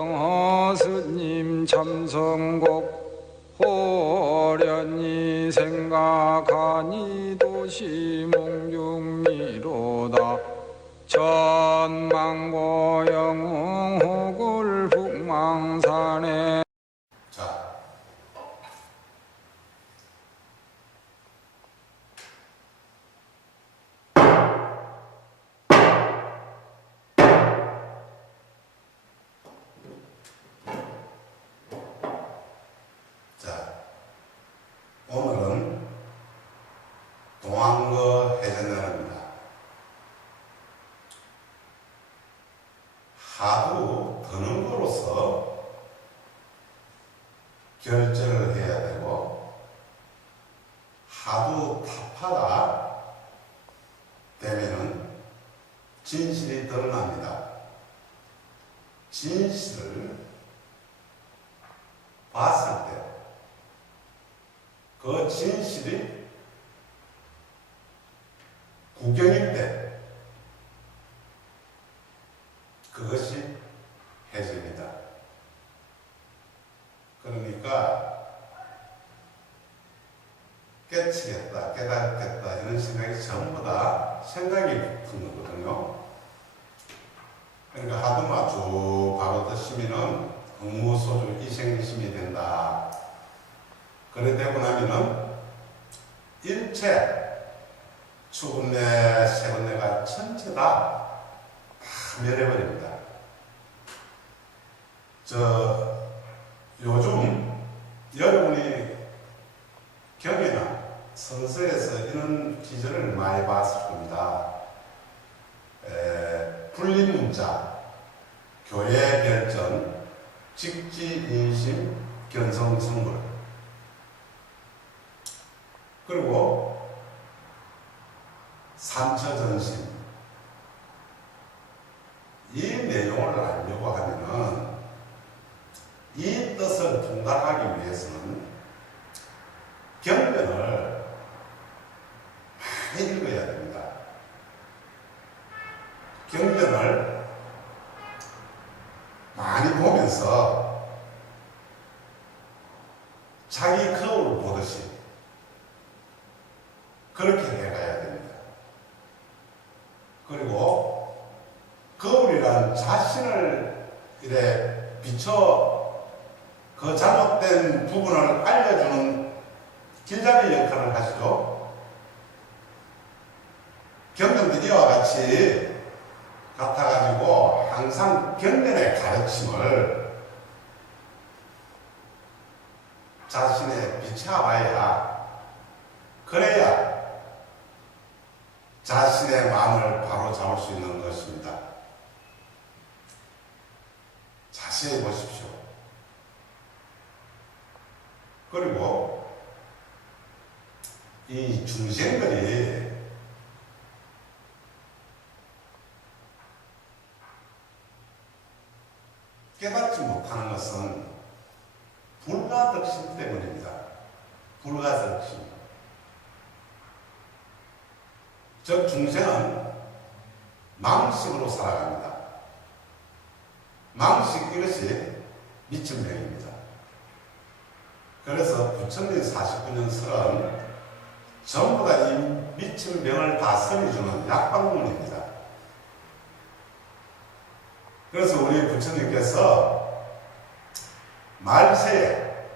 경허스님 참성곡 호련히 생각하니 도시몽중미로다 천망고영웅 호굴 북망산에. 오늘은 동안거 해전날입니다. 하도 드는 거로서 결절을 해야 되고, 하도 타파가 되면은 진실이 드러납니다. 진실을 봤을 때 그 진실이 구경일 때 그것이 해전이다. 그러니까 깨치겠다, 깨닫겠다 이런 생각이 전부 다 생각이 붙은 거거든요. 그러니까 하도마 쭉 바로 드시면은 응무소주 이생심이 된다. 그래 되고 나면은 일체 추운내 세운내가 전체 다 멸해버립니다. 요즘 여러분이 경이나 선서에서 이런 기절을 많이 봤을 겁니다. 불림문자, 교회 결전, 직지인심, 견성성불. 그리고 삼처전심. 이 내용을 알려고 하면은 이 뜻을 통달하기 위해서는 경전을 많이 읽어야 됩니다. 경전을 많이 보면서 자기 거울을 보듯이 그렇게 해가야 됩니다. 그리고 거울이란 자신을 이래 비춰 그 잘못된 부분을 알려주는 길잡이 역할을 하시죠. 경전도 이와 같이 같아가지고 항상 경전의 가르침을 자신의 비춰봐야, 그래야 자신의 마음을 바로 잡을 수 있는 것입니다. 자세히 보십시오. 그리고 이 중생들이 깨닫지 못하는 것은 불가득심 때문입니다. 불가득심. 즉 중생은 망식으로 살아갑니다. 망식, 이것이 미친 병입니다. 그래서 부처님 49년 설은 전부 다 이 미친 병을 다 설해주는 약방문입니다. 그래서 우리 부처님께서 말세에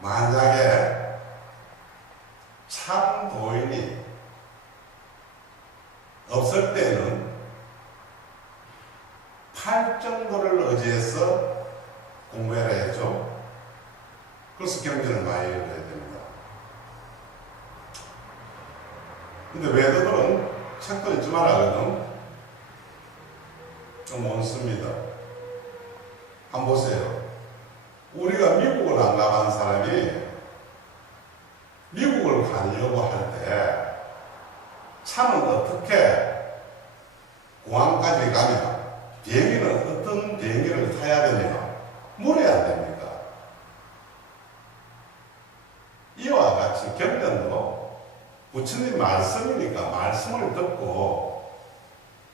만약에 참 도인이 없을 때는 팔정도를 의지해서 공부해야 했죠. 그래서 경전을 많이 읽어야 됩니다. 근데 외도들은 책도 읽지만 하거든 좀 원습니다. 한번 보세요. 우리가 미국을 안 가본 사람이 미국을 가려고 할 때 차는 어떻게 공항까지 가면 비행기는 어떤 비행기를 타야 되냐? 물어야 됩니까? 이와 같이 경전도 부처님 말씀이니까 말씀을 듣고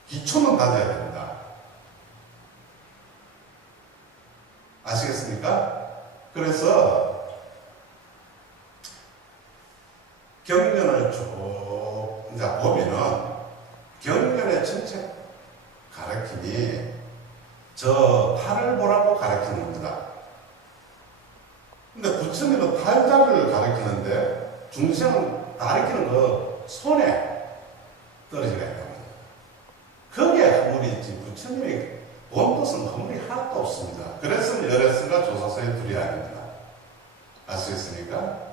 기초는 다져야 됩니다. 아시겠습니까? 그래서 경전을 쭉 이제 보면은 경전의 전체 가르침이 저 팔을 보라고 가르치는 겁니다. 근데 부처님은 팔자를 가르치는데 중심은 가르치는 그 손에 떨어지게 했다고. 거기에 허물이 있지 부처님이 본 뜻은 허물이 하나도 없습니다. 그래서 열애스가 조사서에 둘이 아닙니다. 아시겠습니까?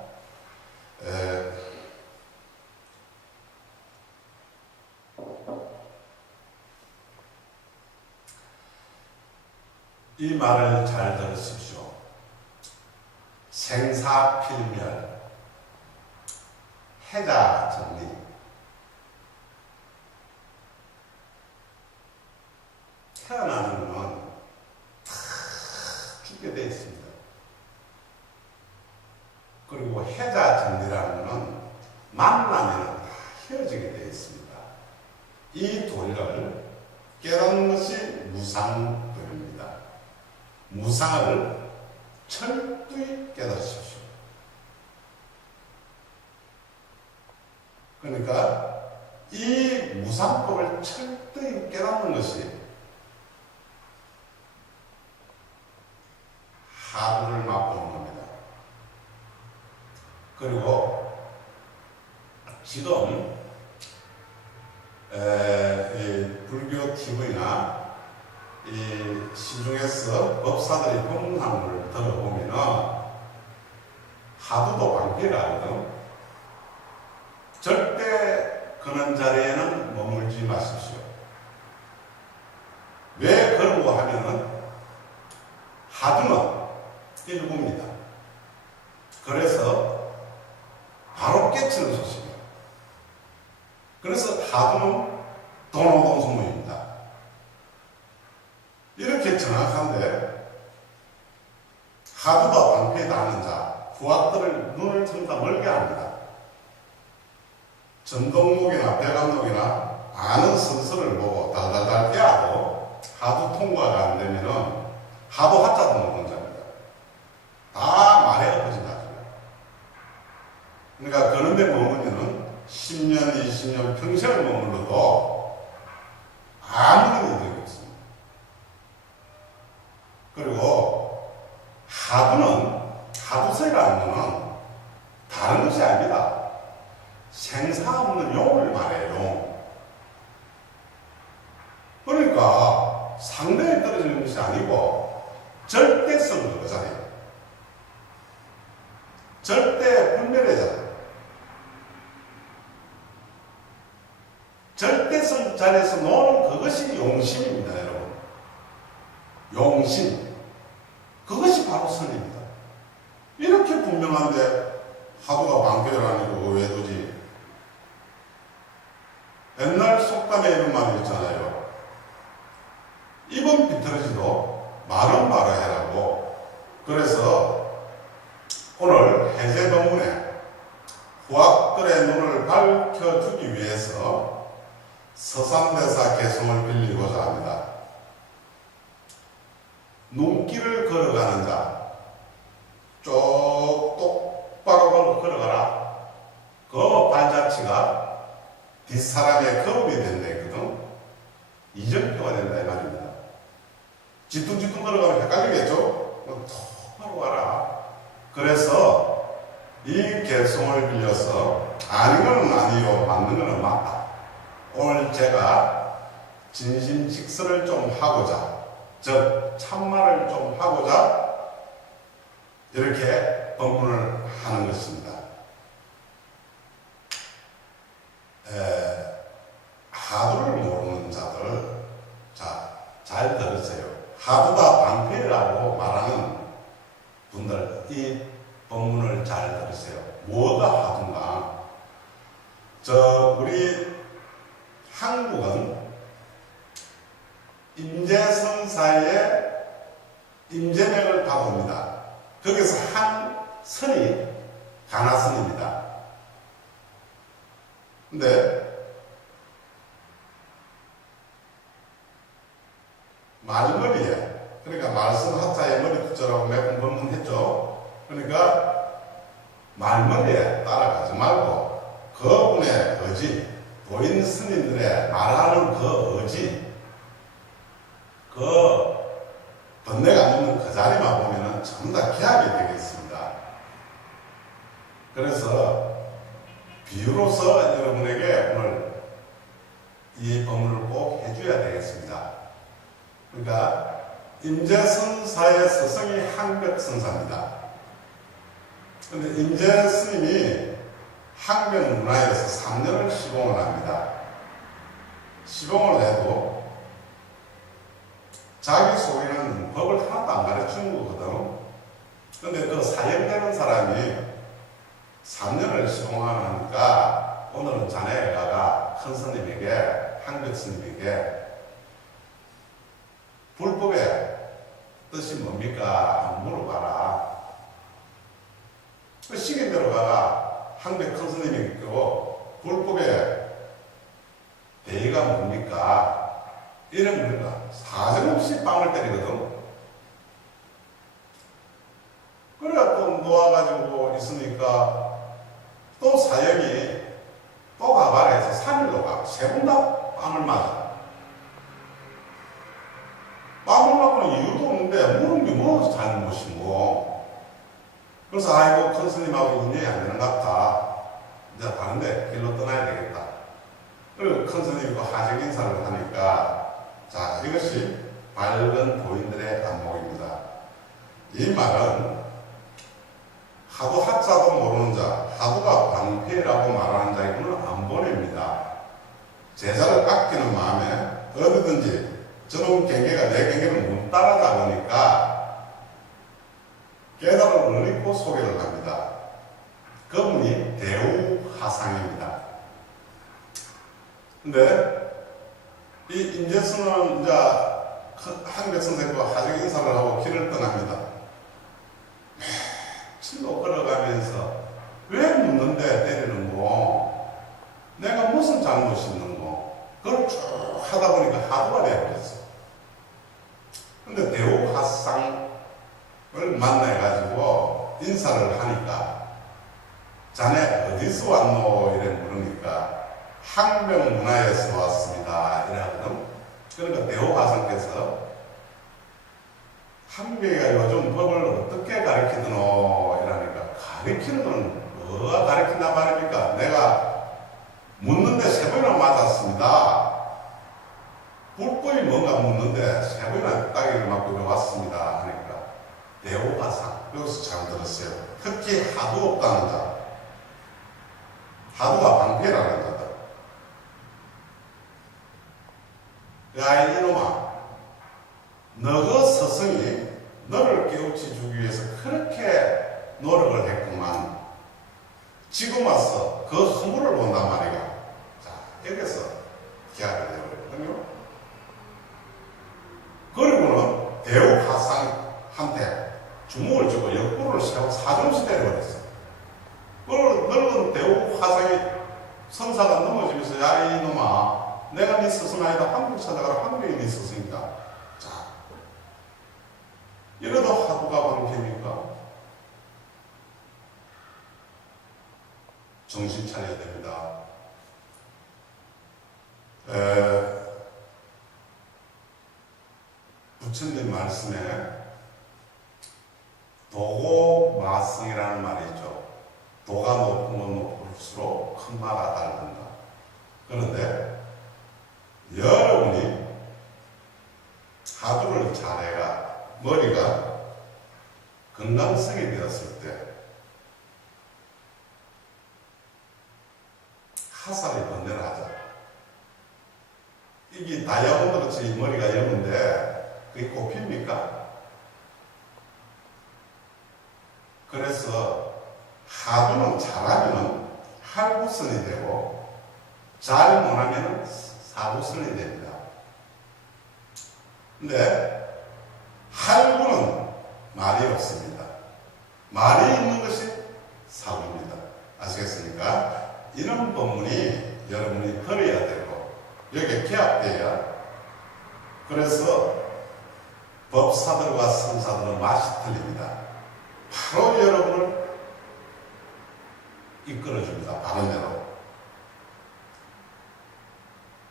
이 말을 잘 들으십시오. 생사필멸, 해자 정리. 태어나는 것은 다 죽게 되어 있습니다. 그리고 해자 정리라는 것은 만나면 다 헤어지게 되어 있습니다. 이 도리를 깨닫는 것이 무상도입니다. 무상을 철저히 깨달으십시오. 그러니까 이 무상법을 철저히 깨닫는 것이 하루를 맛보는 겁니다. 그리고 지금 불교 TV나 이 시중에서 법사들이 법문하는 걸 들어보면은 하두도 방패라거든. 절대 그런 자리에는 머물지 마십시오. 왜 그러고 하면은 하두는 일부입니다. 그래서 바로 깨치는 소식이에요. 그래서 하두는 도노동소무입니다. 이렇게 정확한데 하두가 방패에 닿는 자, 후학들을 눈을 참 다 멀게 합니다. 전동록이나 배감록이나 아는 순서를 보고 달달달 빼야도 하두 통과가 안 되면은 하도 하자도 모르는 자입니다. 다 말에 엎어진다. 그러니까 그런데 머무르면은 10년, 20년, 평생을 머물러도 아무런 이득이 없습니다. 그리고 하두세라는 것은 다른 것이 아닙니다. 생사 없는 용을 말해요. 그러니까 상대에 떨어지는 것이 아니고 절대성을 그거잖아요. 절대 분별이잖아요. 절대성 자리에서 노는 그것이 용심입니다, 여러분. 용심. 그것이 바로 선입니다. 이렇게 분명한데 하두가 방패를 아니고 왜 두지? 옛날 속담에 이런 말이 있잖아요. 입은 비틀어지도 말은 말아야라고. 그래서 오늘 해제법문에 후학들의 눈을 밝혀주기 위해서 서산대사 개성을 빌리고자 합니다. 눈길을 걸어가는 자, 쭉 똑바로 걸어가라. 그 발자취가 뒷사람의 거울이 된다 했거든. 이정표가 된다 이 말입니다. 뒤뚱뒤뚱 걸어가면 헷갈리겠죠? 똑바로 가라. 그래서 이 개성을 빌려서 아닌 건 아니요, 맞는 건 맞다. 오늘 제가 진심직설을 좀 하고자, 즉 참말을 좀 하고자 이렇게 법문을 하는 것입니다. 하두를 모르는 자들, 자, 잘 들으세요. 하두가 방패라고 말하는 분들, 이 법문을 잘 들으세요. 뭐가 하두인가? 우리 한국은 임재선사의 임재맥을 받습니다. 거기서 한 선이 가나선입니다. 근데 말머리에, 그러니까 말씀 하자에 인사에 머리 숫자라고 몇 번 법문했죠. 그러니까 말머리에 따라가지 말고 그분의 의지, 도인 스님들의 말하는 그 의지, 그 번뇌가 있는 그 자리만 보면은 전부 다 기하게 되겠습니다. 그래서 비유로서 여러분에게 오늘 이 법문을 꼭 해줘야 되겠습니다. 그러니까 임재선사의 스승이 항백선사입니다. 그런데 임재 스님이 항백문화에서 3년을 시공을 합니다. 시공을 해도 자기 속에는 법을 하나도 안 가르치는 거거든. 근데 그 사형되는 사람이 3년을 시공하니까 오늘은 자네가가 큰 스님에게, 항백 스님에게 불법의 뜻이 뭡니까? 한번 물어봐라. 그 시계대로 가가 항백 큰 스님에게 고 불법의 대의가 뭡니까? 이런 거니까 사정없이 빵을 때리거든. 그래가 또 놓아가지고 있으니까 또 사형이 또 가발해서 3일로 가. 세 번 다 빵을 맞아. 빵을 맞고는 이유도 없는데 물은 게 뭐 잘못이고. 그래서 아이고 큰 스님하고 인연이 안 되는 것 같다. 이제 다른데 길로 떠나야 되겠다. 그리고 큰 스님과 하적 인사를 하니까 자, 이것이 밝은 도인들의 안목입니다. 이 말은 하도 하자도 모르는 자, 하도가 방패라고 말하는 자에게는 안 보냅니다. 제자를 아끼는 마음에 어디든지 저놈 경계가 내 경계를 못 따라잡으니까 깨달음을 얻고 소개를 합니다. 그분이 대우하상입니다. 근데 이 임재수는 이제 항백 선생과 하적 인사를 하고 길을 떠납니다. 며칠로 걸어가면서 왜 묻는데 때리는 거? 내가 무슨 잘못이 있는 거? 그걸 쭉 하다 보니까 하도가 되어버렸어. 근데 대우하상을 만나가지고 인사를 하니까 자네 어디서 왔노? 이래 물으니까 항명문화에서 왔습니다. 이러거든. 그러니까 대호화상께서 항명이가 요즘 법을 어떻게 가르치드노? 이러니까 가르치는 건 뭐가 가르친단 말입니까? 내가 묻는데 3번이나 맞았습니다. 불법이 뭔가 묻는데 3번이나 따기를 맞고 왔습니다. 하니까 대호화상. 여기서 잘 들었어요. 특히 하도 없다는 자. 하도가 방패라는 자다. 야, 이놈아, 너그 스승이 너를 깨우쳐 주기 위해서 그렇게 노력을 했구만. 지금 와서 그 허물을 본단 말이야. 자, 여기서 기하게 되어버렸거든요. 그리고는 대우하상한테 주먹을 쥐고 옆구리를 세워 사정시 때려버렸어. 그걸 늙은 대우하상이 선사가 넘어지면서 야, 이놈아, 내가 네 스승 아니다. 한국 찾아가라. 한국이 네 스승이다. 자, 이래도 하도가 방패입니까? 정신 차려야 됩니다. 부처님 말씀에 도고마승이라는 말이 있죠. 도가 높으면 높을수록 큰 마가 달린다. 그런데 여러분이 하도를 잘해가 머리가 건강성이 되었을 때 하살이 번뇌를 하자. 이게 다이아몬드 같이 머리가 예쁜데 그게 꼽힙니까? 그래서 하도는 잘하면 할구선이 되고 잘 못하면 사구선이 됩니다. 근데 할구는 말이 없습니다. 말이 있는 것이 사구입니다. 아시겠습니까? 이런 법문이 여러분이 들어야 되고 여기에 기합돼야. 그래서 법사들과 성사들은 맛이 틀립니다. 바로 여러분을 이끌어줍니다. 바른 대로.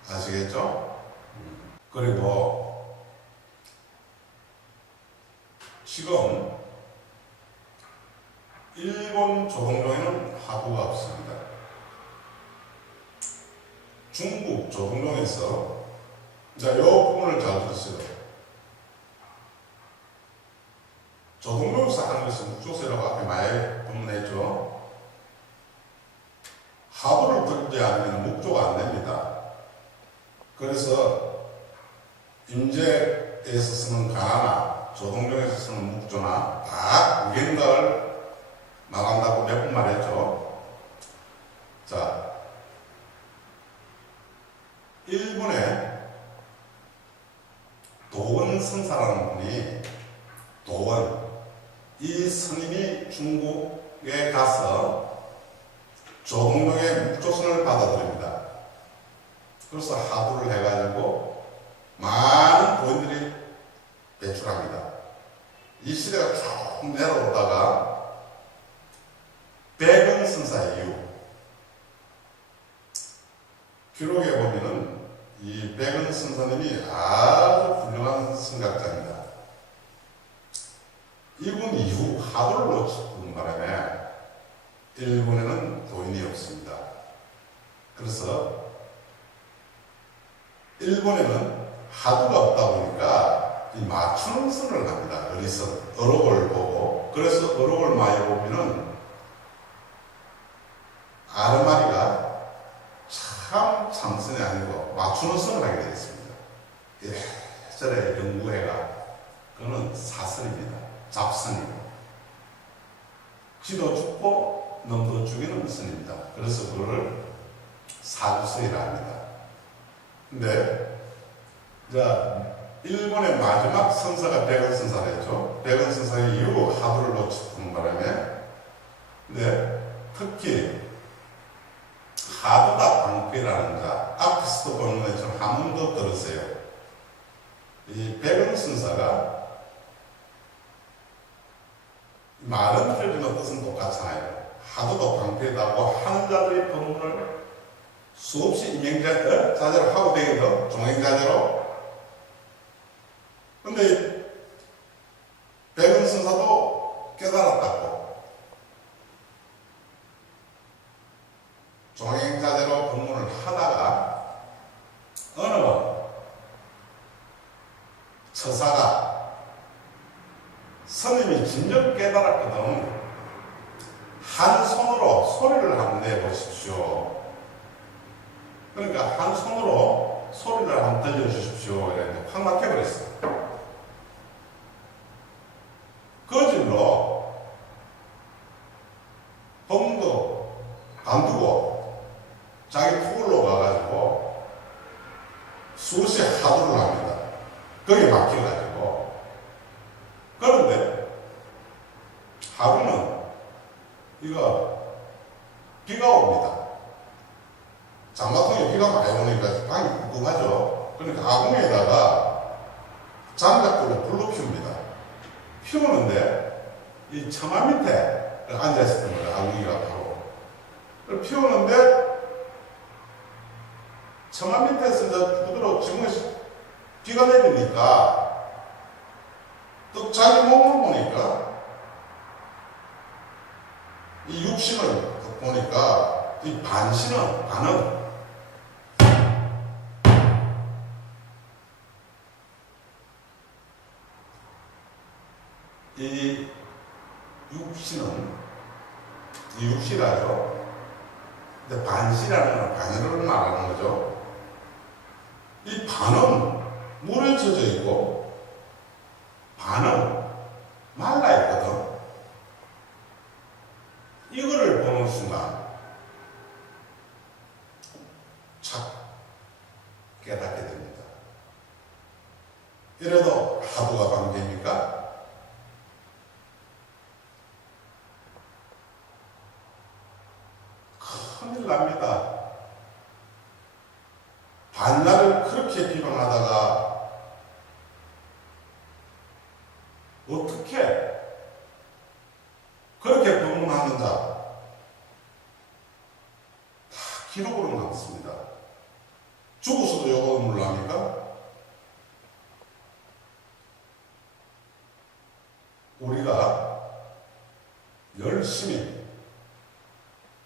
아시겠죠? 그리고 지금 일본 조동종에는 하부가 없습니다. 중국 조동종에서 자, 이 부분을 잘 들으세요. 조동종에서 하는 것은 묵조세라고 앞에 많이 본문했죠. 하부를 들지 않으면 묵조가 안 됩니다. 그래서 임제에서 쓰는 가나나 조동종에서 쓰는 묵조나 다 구경각을 나간다고 몇 번 말했죠. 자, 일본에 도원 성사라는 분이 도원 이 스님이 중국에 가서 조동종의 묵조선을 받아들입니다. 그래서 하부를 해가지고 많은 도인들이 배출합니다. 이 시대가 쭉 내려오다가 백은승사 이후 기록에 보면은 이 백은승사님이 아주 훌륭한 성각자입니다. 이분 이후 하도를 놓치는 바람에 일본에는 도인이 없습니다. 그래서 일본에는 하도가 없다 보니까 이 맞추는 선을 합니다. 어리선 어록을 보고. 그래서 어록을 많이 보면은 아르마리가 참 참선이 아니고 맞추는 선을 하게 되어 있습니다. 이래저래 연구해가 그거는 사선입니다. 잡선이고 쥐도 죽고 놈도 죽이는 선입니다. 그래서 그거를 사주선이라 합니다. 근데 자, 일본의 마지막 선사가 백은선사였죠. 백은선사 이후 하부를 놓치는 바람에 근데 특히 하부다 방패라는 자, 앞에서도 보는 것처럼 한 번 더 들으세요. 이 백은선사가 말은 틀리지만 뜻은 똑같잖아요. 하도도 방패다고 하는 자들의 법문을 수없이 임행자제로 하고 되거든. 종행자제로. 근데 백은선사도 깨달았다고 종행자제로 법문을 하다가 어느 번 처사가 스님이 진정 깨달았거든. 한 손으로 소리를 한번 내보십시오. 그러니까 한 손으로 소리를 한번 들려주십시오. 이랬는데 확 막혀버렸어. 거질로 법문도 간두고 자기 토굴로 가가지고 수시 하도를 합니다. 거기에 막혀가지고. 그런데 하루는 이거 비가 옵니다. 장마통에 비가 많이 오니까 방이 꿉꿉하죠. 그러니까 아궁에다가 장작불로 불로 피웁니다. 피우는데 이 처마 밑에 앉아있었던 거예요. 아궁이가 바로. 피우는데 처마 밑에서 이제 부드러워 지금 비가 내리니까 또 자기 몸을 보니까 이 육신을 보니까 이 반은 이 육시라죠. 근데 반시라는 건 반열을 말하는 거죠. 이 반은 물에 젖어 있고 반은 말라 있거든. 이거를 보는 순간 착 깨닫게 됩니다. 이래도 하부가 관계입니까? 큰일 납니다. 반야를 그렇게 비방하다가 어떻게 그렇게 법문하는 자 다 기록으로 남습니다. 죽어서도 요거를 합니까? 우리가 열심히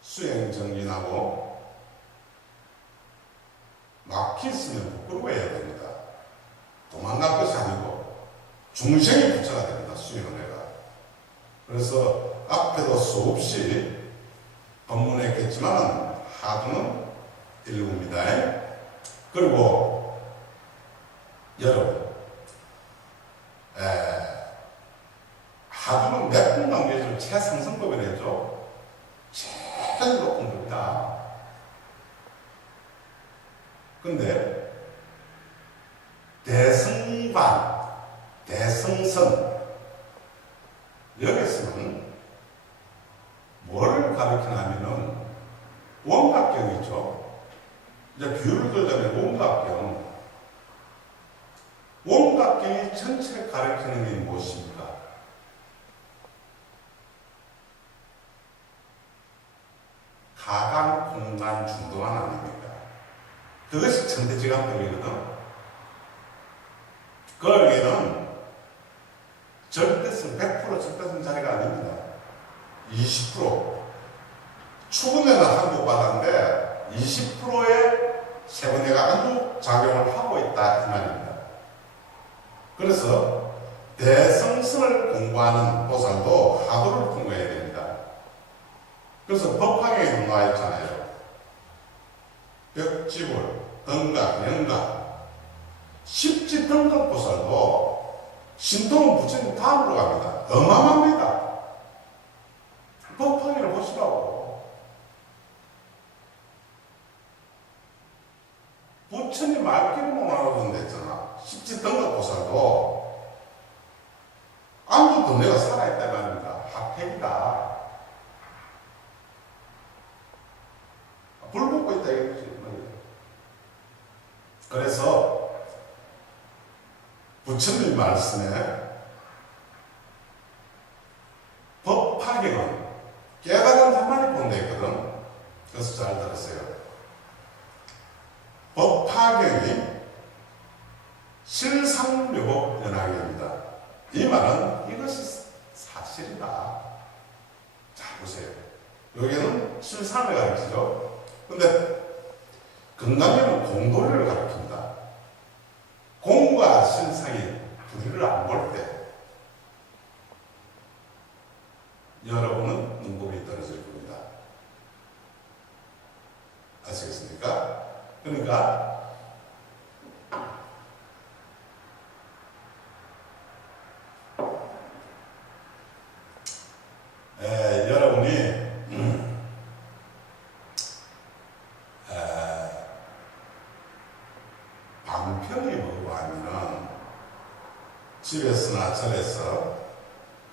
수행 정진하고 막혔으면 부끄러워해야 됩니다. 도망갈 것이 아니고 중생이 부처가 됩니다. 수행을 해가. 그래서 앞에도 수없이 법문했겠지만 하두는 일부입니다. 그리고 여러분 하두는 몇 분 관계에서 최상승법을 했죠. 제일 높은 겁니다. 근데 대승관, 대승선 여기서는 뭘 가르치냐면은 원각경이죠. 이제 비유를 들자면 원각경. 원각경이 전체를 가르치는 게 무엇입니까? 가강, 공간, 중도만 아닙니까? 그것이 천대지감법이거든. 그러기에는 절대성, 100% 절대성 자리가 아닙니다. 20%. 추구내는 한국 바다인데 20%의 세분해가 안주 작용을 하고 있다 이 말입니다. 그래서 대성성을 공부하는 보살도 하도를 통과해야 됩니다. 그래서 법화경에 나와 있잖아요. 벽지불, 등각, 영각, 십지등각 보살도 신통은 부처님 다음으로 갑니다. 어마어마합니다. 법화경을 보시라고. 부처님 말귀를 못 알아듣는다 했잖아. 십지등각 보살도 아무도 내가 살아있다 말입니다. 학택이다. 불 붙고 있다 이거지. 그래서 부처님 말씀에 법화경은 깨달은 사만이 본데 있거든. 그래서 잘 들으세요. 법화경이 실상묘법 연학입니다. 이 말은 이것이 사실이다. 자 보세요. 여기는 실상을 가르치죠. 근데 건강에는 공도를 가르칩니다. 공과 실상이 둘이를 안 볼 때 여러분은 눈곱이 떨어질 겁니다. 아시겠습니까? 그러니까 여러분이 방편이 뭐고 하면은 집에서나 절에서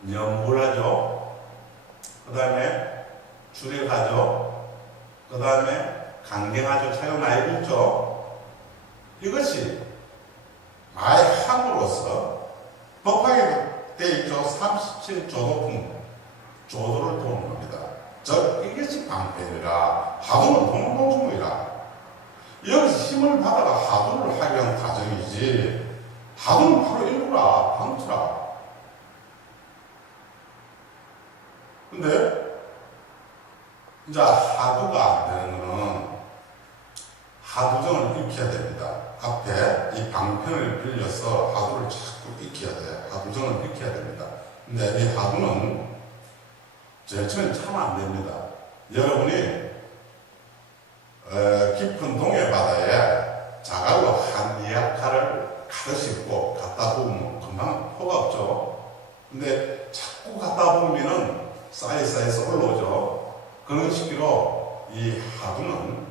염불하죠. 그 다음에 주례하죠. 그 다음에 강경하죠. 차요 많이 붓죠. 이것이 많이 함으로써 법화에 되어 있죠. 37조도품 조도를 도는 겁니다. 즉 이것이 방편이라 하도는 동동중이라 여기서 힘을 받아가 하도를 하기 위한 과정이지 하도는 바로 일부라 방치라. 근데 이제 하도가 안 되는 거는 하도정을 익혀야 됩니다. 앞에 이 방편을 빌려서 하도를 자꾸 익혀야 돼. 하도정을 익혀야 됩니다. 근데 이 하도는 제일 처음에 차면 안 됩니다. 여러분이 깊은 동해 바다에 자갈로 한 이약칼을 가득 싣고 갖다 부으면 금방 포가 없죠. 근데 자꾸 갖다 부으면은 쌓여서 올라오죠. 그런 식으로 이 하두는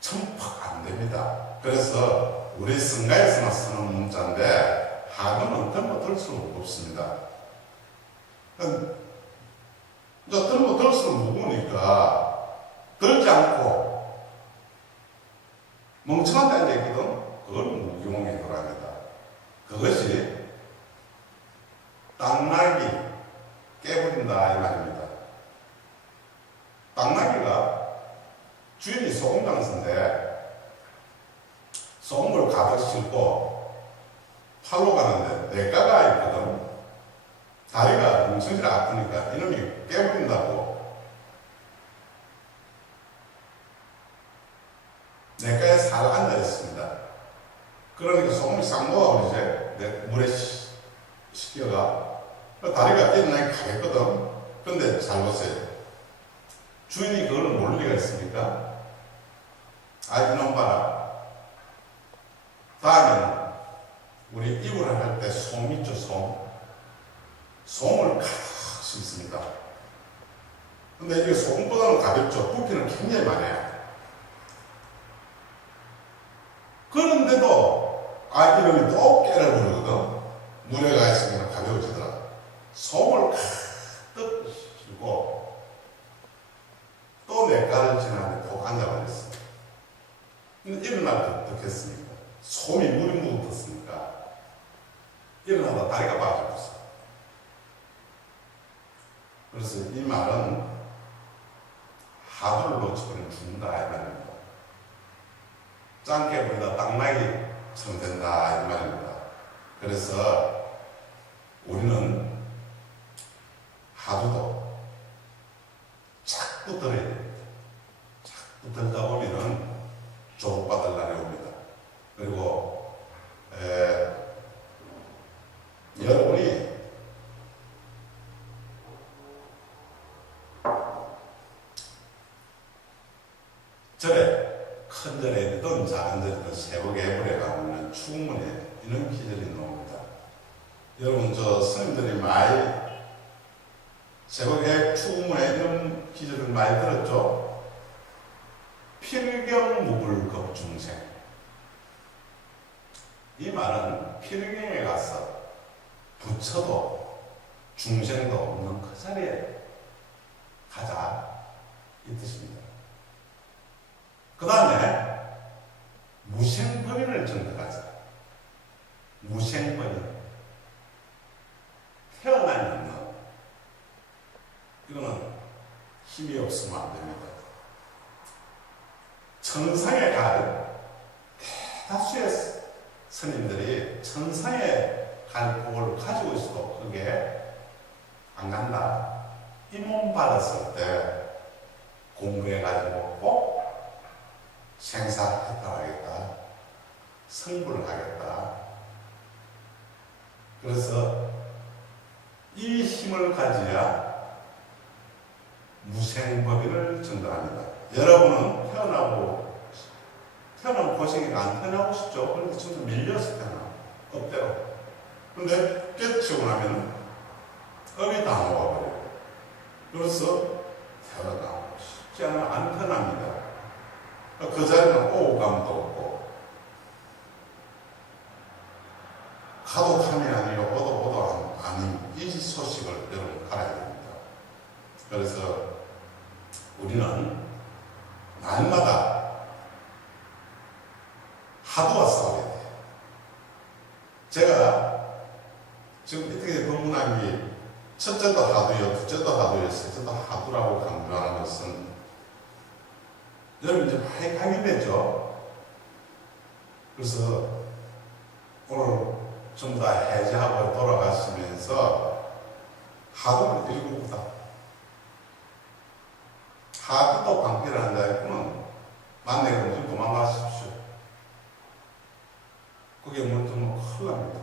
첨팍 안 됩니다. 그래서 우리 성가에서만 쓰는 문자인데 하두는 들고 들 수는 없습니다. 이제 들고 들 수는 무거우니까 들지 않고 멍청하다는 얘기거든. 그걸 무기몽에 돌아갑니다. 그것이 당나귀 깨부린다 이 말입니다. 당나귀가 주인이 소금 장수인데 소금을 가득 싣고 팔로 가는데 냇가가 있거든. 다리가 뭉쳐지를 아프니까 이놈이 깨부린다고 냇가에 살 앉아 있습니다. 그러니까 소금이 싹 녹아버리지. 물에 씻겨가. 다리가 일어나기 가겠거든. 근데 잘 보세요. 주인이 그걸 모를 리가 있습니까? 아, 이놈 봐라. 다음에는 우리 이불을 할 때 솜 있죠, 솜. 솜을 가득 싣습니다. 근데 이게 솜보다는 가볍죠. 부피는 굉장히 많아요. 그런데도 이놈이 또 깨를 부르거든. 물에 가 있으면 가벼워지더라. 솜을 가득 싣고 또 냇가를 지나는데 꼭 앉아버렸어. 근데 일어날 때 어떻겠습니까? 솜이 물이 묻었으니까 일어나다 다리가 빠져버렸어. 그래서 이 말은 하도를 놓치고는 죽는다 이 말입니다. 짱깨 부리다 당나귀처럼 된다 이 말입니다. 그래서 우리는 하도도 자꾸 들어야 됩니다. 자꾸 들다 보면은 조국받을 날이 옵니다. 그리고 여러분이 절에 큰 절에든 작은 절에든 새벽에 예불에 가면 충분히 이런 기절이 나옵니다. 여러분 저 스님들이 많이 새벽에 추구문에 이런 기절을 많이 들었죠? 필경무불급 중생. 이 말은 필경에 가서 부처도 중생도 없는 그 자리에 가자 이 뜻입니다. 그 다음에 무생법인을 정득하자. 무생법인. 태어나지 않는. 이거는 힘이 없으면 안 됩니다. 천상에 갈 대다수의 스님들이 천상에 갈 복을 가지고 있어도 그게 안 간다. 이 몸 받았을 때 공부해가지고 꼭 생사해탈하겠다. 성불을 하겠다. 그래서 이 힘을 가져야 무생법인을 전달합니다. 여러분은 태어나고 고생이가 안 태어나고 싶죠? 그런데 진짜 밀려서 태어나. 업대로. 근데 깨치고 나면 업이 다 녹아버려요. 그래서 태어나고 쉽지 않아 안 태어납니다. 그 자리는 오감도 없고 가도 감이 아니요 오도 아닌 이 소식을 여러분 알아야 됩니다. 그래서 우리는 날마다 하도와 싸워야 돼요. 제가 지금 이렇게 법문한 게 첫째도 하도요, 둘째도 하도요, 셋째도 하도라고 강조하는 것은 여러분 이제 많이 강의됐죠? 그래서 오늘 전부 다 해제하고 돌아가시면서 하도를 읽어보다. 하도도 방패를 한다 했구는 만나게 되면 도망가십시오. 그게 물들면 큰일 납니다.